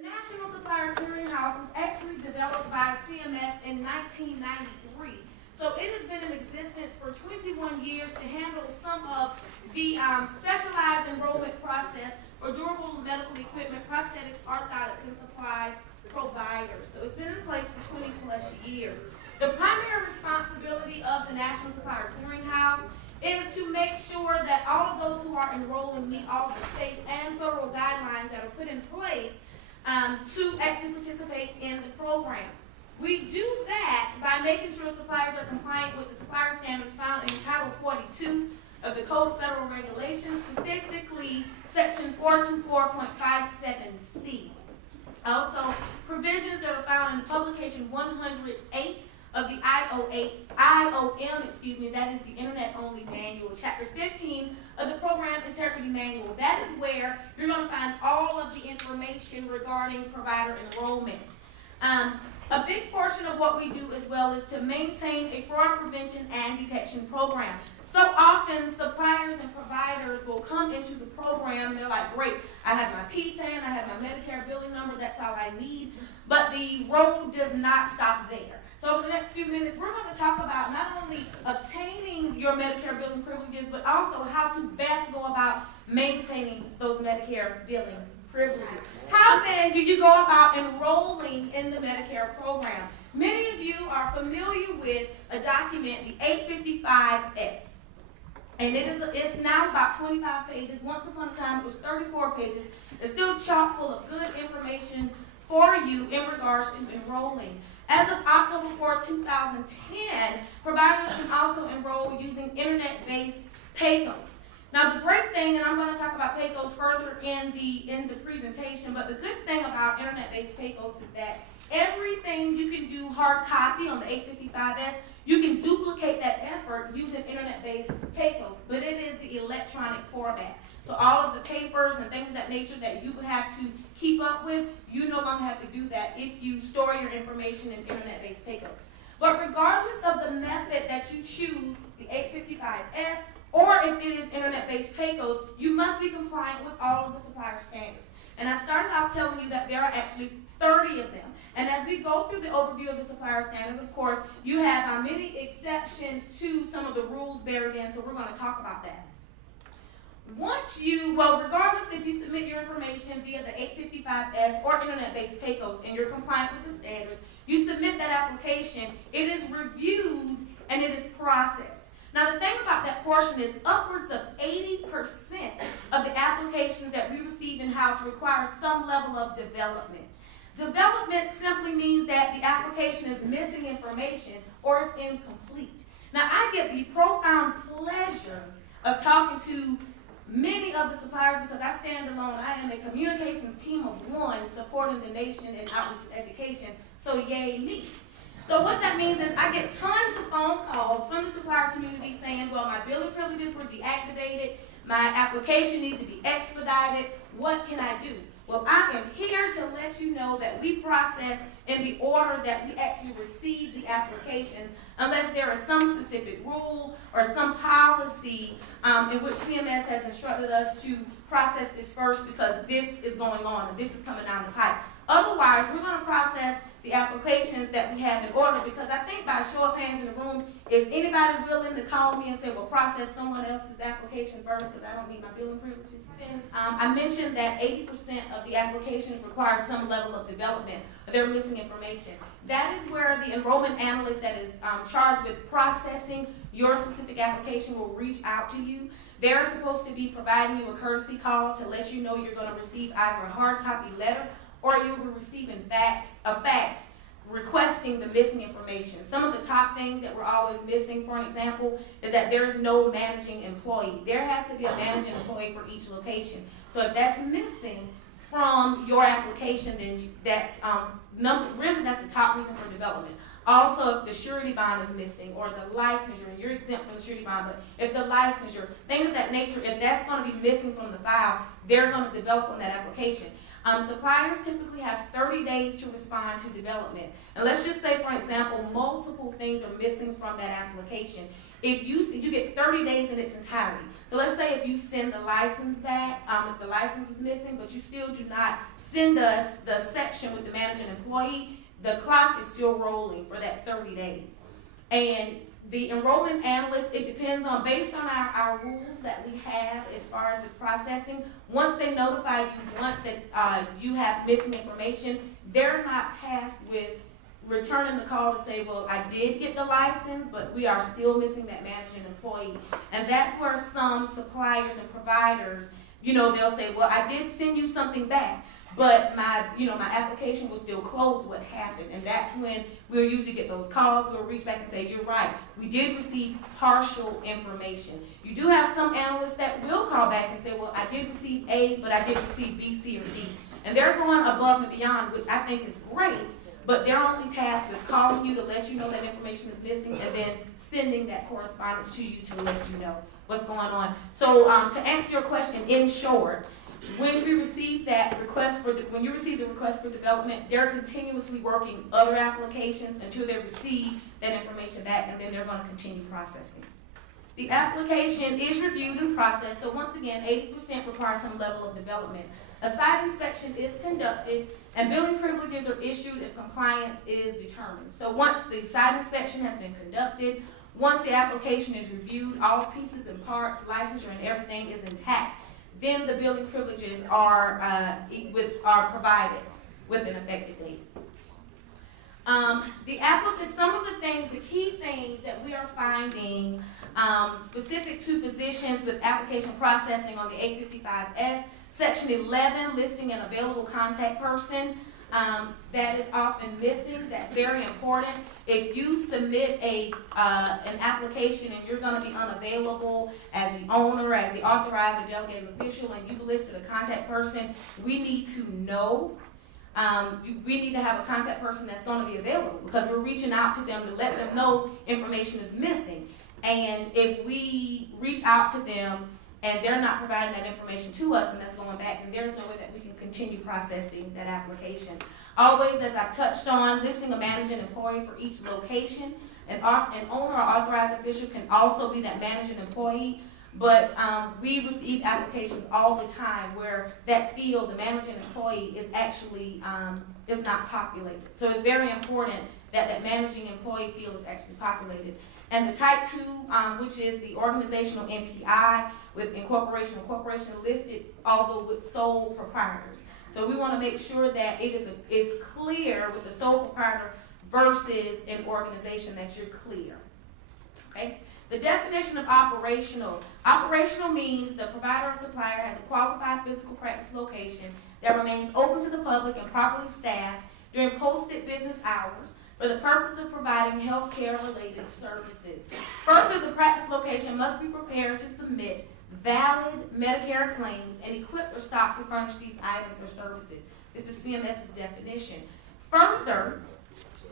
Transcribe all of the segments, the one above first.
The National Supplier Clearinghouse was actually developed by CMS in 1993. So it has been in existence for 21 years to handle some of the specialized enrollment process for durable medical equipment, prosthetics, orthotics, and supplies providers. So it's been in place for 20 plus years. The primary responsibility of the National Supplier Clearinghouse is to make sure that all of those who are enrolling meet all of the state and federal guidelines that are put in place to actually participate in the program. We do that by making sure suppliers are compliant with the supplier standards found in Title 42 of the Code of Federal Regulations, specifically Section 424.57C. Also, provisions that are found in Publication 108 of the IOM, that is the Internet-Only Manual, Chapter 15 of the Program Integrity Manual. That is where you're going to find all of the information regarding provider enrollment. A big portion of what we do as well is to maintain a fraud prevention and detection program. So often, suppliers and providers will come into the program, they're like, great, I have my P10, I have my Medicare billing number, that's all I need, but the road does not stop there. So over the next few minutes, we're going to talk about not only obtaining your Medicare billing privileges, but also how to best go about maintaining those Medicare billing privileges. How then do you go about enrolling in the Medicare program? Many of you are familiar with a document, the 855S. And it's now about 25 pages. Once upon a time, it was 34 pages. It's still chock full of good information for you in regards to enrolling. As of October 4, 2010, providers can also enroll using internet-based PAYCOs. Now, the great thing, and I'm going to talk about PAYCOs further in the presentation, but the good thing about internet-based PAYCOs is that everything you can do hard copy on the 855S, you can duplicate that effort using internet-based PAYCOs, but it is the electronic format. So all of the papers and things of that nature that you would have to keep up with, you no longer have to do that if you store your information in internet-based PAYCOs. But regardless of the method that you choose, the 855S, or if it is internet-based PAYCOs, you must be compliant with all of the supplier standards. And I started off telling you that there are actually 30 of them. And as we go through the overview of the supplier standards, of course, you have many exceptions to some of the rules buried in, so we're going to talk about that. Regardless if you submit your information via the 855S or internet-based PAYCOs and you're compliant with the standards, you submit that application, it is reviewed, and it is processed. Now, the thing about that portion is upwards of 80% of the applications that we receive in-house require some level of development. Development simply means that the application is missing information or it's incomplete. Now, I get the profound pleasure of talking to many of the suppliers because I stand alone. I am a communications team of one supporting the nation in outreach and education, so yay me. So what that means is I get tons of phone calls from the supplier community saying, well, my billing privileges were deactivated, my application needs to be expedited, what can I do? Well, I am here to let you know that we process in the order that we actually receive the applications, unless there is some specific rule or some policy in which CMS has instructed us to process this first because this is going on and this is coming down the pipe. Otherwise, we're going to process the applications that we have in order because I think by show of hands in the room, is anybody willing to call me and say, well, process someone else's application first because I don't need my billing privileges? I mentioned that 80% of the applications require some level of development. They're missing information. That is where the enrollment analyst that is charged with processing your specific application will reach out to you. They're supposed to be providing you a courtesy call to let you know you're going to receive either a hard copy letter or you'll be receiving a fax requesting the missing information. Some of the top things that we're always missing, for an example, is that there is no managing employee. There has to be a managing employee for each location. So if that's missing from your application, then that's that's the top reason for development. Also, if the surety bond is missing or the licensure, and you're exempt from the surety bond, but if the licensure, things of that nature, if that's going to be missing from the file, they're going to develop on that application. Suppliers typically have 30 days to respond to development. And let's just say, for example, multiple things are missing from that application. If you get 30 days in its entirety. So let's say if you send the license back, if the license is missing, but you still do not send us the section with the managing employee, the clock is still rolling for that 30 days. And the enrollment analyst, it depends on, based on our rules that we have as far as the processing, once they notify you, once that you have missing information, they're not tasked with returning the call to say, well, I did get the license, but we are still missing that managing employee. And that's where some suppliers and providers, they'll say, well, I did send you something back, but my application was still closed. What happened? And that's when we'll usually get those calls. We'll reach back and say, you're right, we did receive partial information. You do have some analysts that will call back and say, well, I did receive A, but I didn't receive B, C, or D. And they're going above and beyond, which I think is great. But they're only tasked with calling you to let you know that information is missing and then sending that correspondence to you to let you know what's going on. So to answer your question, in short, when we receive when you receive the request for development, they're continuously working other applications until they receive that information back, and then they're going to continue processing. The application is reviewed and processed, so once again, 80% requires some level of development. A site inspection is conducted, and billing privileges are issued if compliance is determined. So once the site inspection has been conducted, once the application is reviewed, all pieces and parts, licensure, and everything is intact, then the billing privileges are provided with an effective date. Some of the key things that we are finding specific to physicians with application processing on the 855S, Section 11, listing an available contact person, that is often missing. That's very important. If you submit an application and you're going to be unavailable as the owner, as the authorized or delegated official, and you've listed a contact person, we need to know. We need to have a contact person that's going to be available, because we're reaching out to them to let them know information is missing. And if we reach out to them and they're not providing that information to us, and that's going back, and there's no way that we can continue processing that application. Always, as I've touched on, listing a managing employee for each location. An owner or authorized official can also be that managing employee, but we receive applications all the time where that field, the managing employee, is actually is not populated. So it's very important that that managing employee field is actually populated. And the type 2, which is the organizational MPI with incorporation or corporation listed, although with sole proprietors. So we want to make sure that it is clear with the sole proprietor versus an organization that you're clear. Okay? The definition of operational. Operational means the provider or supplier has a qualified physical practice location that remains open to the public and properly staffed during posted business hours for the purpose of providing healthcare-related services. Further, the practice location must be prepared to submit valid Medicare claims and equipped or stocked to furnish these items or services. This is CMS's definition. Further,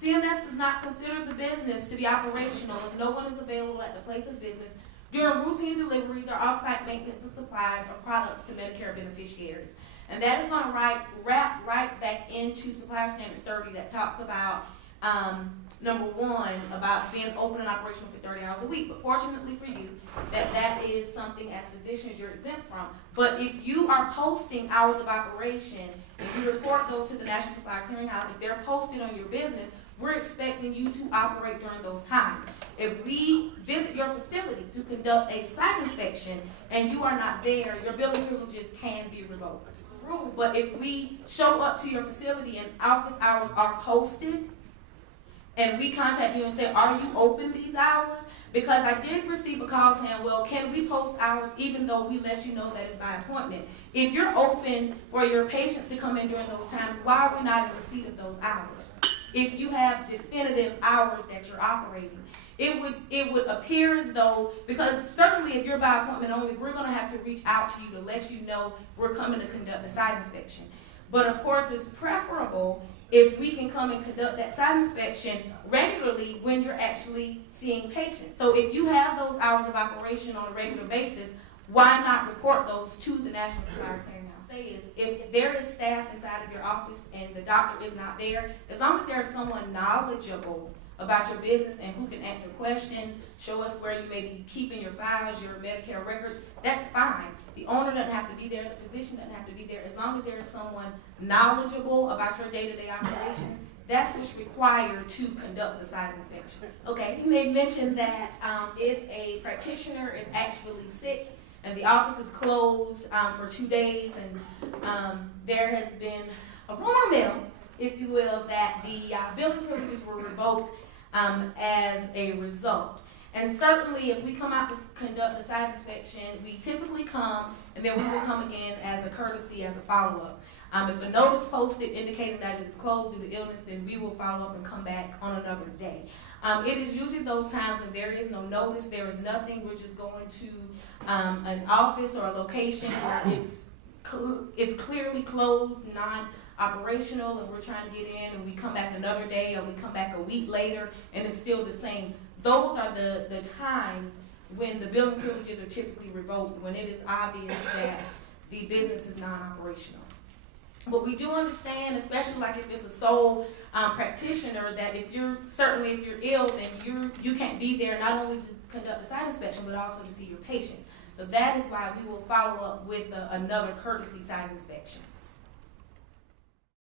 CMS does not consider the business to be operational if no one is available at the place of business during routine deliveries or off-site maintenance of supplies or products to Medicare beneficiaries. And that is going to wrap right back into Supplier Standard 30 that talks about number one, about being open and operational for 30 hours a week. But fortunately for you, that is something as physicians you're exempt from. But if you are posting hours of operation and you report those to the National Supplier Clearinghouse, if they're posted on your business, we're expecting you to operate during those times. If we visit your facility to conduct a site inspection and you are not there, your billing privileges can be revoked. But if we show up to your facility and office hours are posted, and we contact you and say, are you open these hours? Because I did receive a call saying, well, can we post hours even though we let you know that it's by appointment? If you're open for your patients to come in during those times, why are we not in receipt of those hours? If you have definitive hours that you're operating, it would appear as though, because certainly if you're by appointment only, we're going to have to reach out to you to let you know we're coming to conduct a site inspection. But of course, it's preferable if we can come and conduct that site inspection regularly when you're actually seeing patients. So if you have those hours of operation on a regular basis, why not report those to the National Supplier Clearinghouse? Say is, if there is staff inside of your office and the doctor is not there, as long as there's someone knowledgeable about your business and who can answer questions, show us where you may be keeping your files, your Medicare records, that's fine. The owner doesn't have to be there, the physician doesn't have to be there. As long as there is someone knowledgeable about your day-to-day operations, that's what's required to conduct the site inspection. Okay, you may mention that if a practitioner is actually sick and the office is closed for 2 days and there has been a rumor mill, if you will, that the billing privileges were revoked as a result. And certainly if we come out to conduct the site inspection, we typically come and then we will come again as a courtesy, as a follow-up. If a notice posted indicating that it is closed due to illness, then we will follow up and come back on another day. It is usually those times when there is no notice, there is nothing, we're just going to an office or a location where it's clearly closed, non-operational, and we're trying to get in, and we come back another day, or we come back a week later, and it's still the same. Those are the times when the billing privileges are typically revoked, when it is obvious that the business is non-operational. But we do understand, especially like if it's a sole practitioner, that if you're ill, then you can't be there not only to conduct the site inspection, but also to see your patients. So that is why we will follow up with another courtesy site inspection.